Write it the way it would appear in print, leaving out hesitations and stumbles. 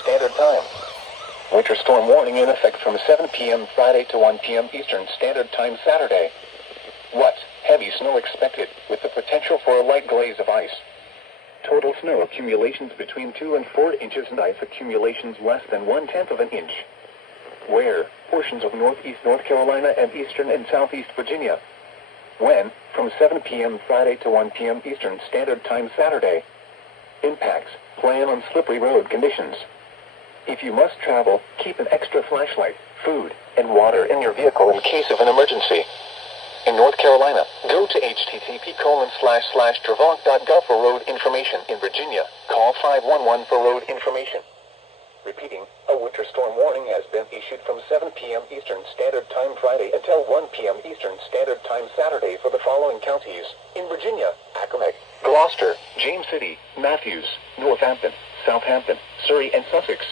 Standard Time. Winter storm warning in effect from 7 p.m. Friday to 1 p.m. Eastern Standard Time Saturday. What? Heavy snow expected, with the potential for a light glaze of ice. Total snow accumulations between 2 and 4 inches and ice accumulations less than 1/10 of an inch. Where? Portions of northeast North Carolina and eastern and southeast Virginia. When? From 7 p.m. Friday to 1 p.m. Eastern Standard Time Saturday. Impacts. Plan on slippery road conditions. If you must travel, keep an extra flashlight, food, and water in your vehicle in case of an emergency. In North Carolina, go to http://travac.gov for road information. In Virginia, call 511 for road information. Repeating, a winter storm warning has been issued from 7 p.m. Eastern Standard Time Friday until 1 p.m. Eastern Standard Time Saturday for the following counties. In Virginia, Accomack, Gloucester, James City, Matthews, Northampton, Southampton, Surrey, and Sussex.